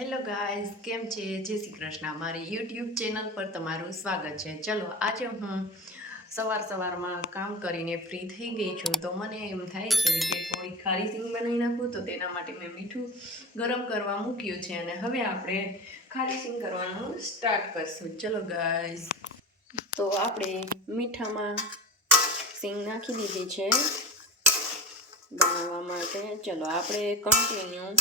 Hello guys, કેમ છે? જય શ્રી કૃષ્ણ. મારી યુટ્યુબ ચેનલ પર તમારું સ્વાગત છે. ચલો, આજે હું સવારમાં કામ કરીને ફ્રી થઈ ગઈ છું, તો મને એમ થાય છે કે થોડી ખારી સિંગ બનાવી નાખું. તો તેના માટે મેં મીઠું ગરમ કરવા મૂક્યું છે અને હવે આપણે ખારી સિંગ કરવાનું સ્ટાર્ટ કરશું. ચલો ગાઈઝ, તો આપણે મીઠામાં સિંગ નાખી દીધી છે બનાવવા માટે. ચલો, આપણે કન્ટિન્યુ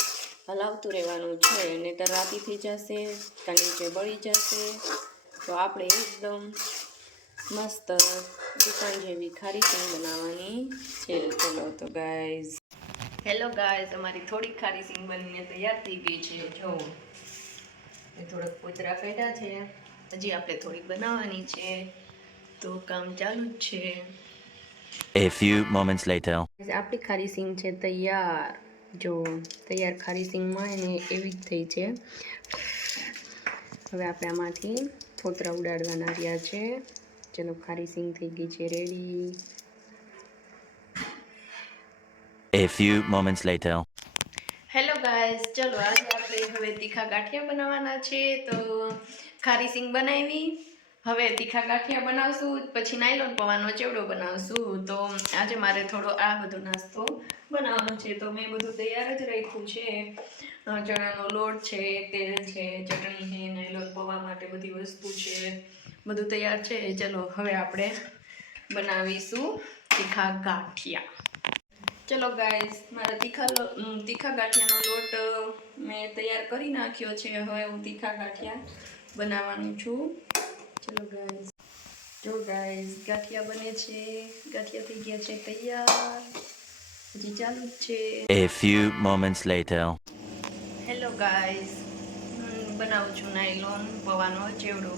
હલાવતું રહેવાનું છે, નહીંતર રાતી થઈ જશે, કાં નીચે બળી જશે. તો આપણે એકદમ મસ્ત દુકાન જેવી ખારી સિંગ બનાવવાની છે. ચલો તો ગાઈઝ, હેલો ગાઈઝ, અમારી થોડીક ખારી સિંગ બનીને તૈયાર થઈ ગઈ છે. જો એ થોડાક પોતરા કાઢ્યા છે, હજી આપણે થોડીક બનાવવાની છે, તો કામ ચાલુ જ છે. A few moments later. આપણી ખારી સિંગ છે તૈયાર. જો તૈયાર ખારી સિંગમાં એને એવી જ થઈ છે. હવે આપણે આમાંથી ફોતરા ઉડાડવાના રહ્યા છે. ચલો, ખારી સિંગ થઈ ગઈ છે ready. A few moments later. Hello guys, ચલો આજે આપણે હવે તીખા ગાંઠિયા બનાવવાના છે. તો ખારી સિંગ બનાવી, હવે તીખા ગાંઠિયા બનાવશું, પછી નાયલોન પૌવાનો ચેવડો બનાવશું. તો આજે મારે થોડો આ બધો નાસ્તો બનાવવાનો છે, તો મેં બધું તૈયાર જ રાખ્યું છે. ચણાનો લોટ છે, તેલ છે, ચટણી છે, નાયલોન પૌવા માટે બધી વસ્તુ છે, બધું તૈયાર છે. ચલો, હવે આપણે બનાવીશું તીખા ગાંઠિયા. ચલો ગાઈઝ, મારા તીખા ગાંઠિયાનો લોટ મેં તૈયાર કરી નાખ્યો છે. હવે હું તીખા ગાંઠિયા બનાવવાની છું. ચલો ગાઈઝ, જો ગાઈઝ, ગાંઠિયા બને છે. ગાંઠિયા થઈ ગયા છે તૈયાર, હજી ચાલુ જ છે. A few moments later. Hello guys, બનાવું છું નાયલોન પૌવાનો ચેવડો.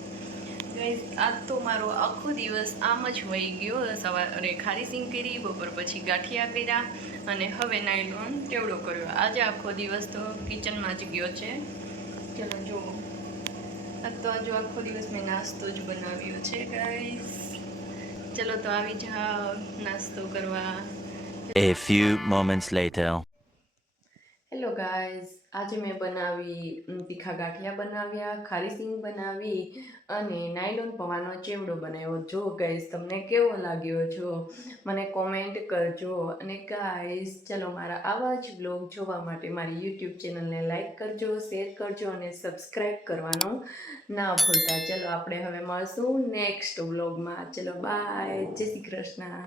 ગાઈઝ, આજ તો મારો આખો દિવસ આમ જ વહી ગયો. સવારે ખારી સિંગ કરી, બપોર પછી ગાંઠિયા કર્યા અને હવે નાયલોન ચેવડો કર્યો. આજે આખો દિવસ તો કિચનમાં જ ગયો છે. ચલો જુઓ, આજે આખો દિવસ મેં નાસ્તો જ બનાવ્યો છે ગાઈઝ. ચલો તો આવી જાઓ નાસ્તો કરવા. A few moments later. Hello guys, આજે મેં બનાવી તીખા ગાંઠિયા બનાવ્યા, ખારી સિંગ બનાવી અને નાયલોન પૌવાનો ચેવડો બનાવ્યો. જો ગાઈઝ, તમને કેવો લાગ્યો છો મને કોમેન્ટ કરજો. અને ગાઈઝ, ચલો, મારા આવા જ બ્લોગ જોવા માટે મારી યુટ્યુબ ચેનલને લાઈક કરજો, શેર કરજો અને સબસ્ક્રાઈબ કરવાનું ના ભૂલતા. ચલો, આપણે હવે મળશું નેક્સ્ટ બ્લોગમાં. ચલો બાય, જય શ્રી કૃષ્ણ.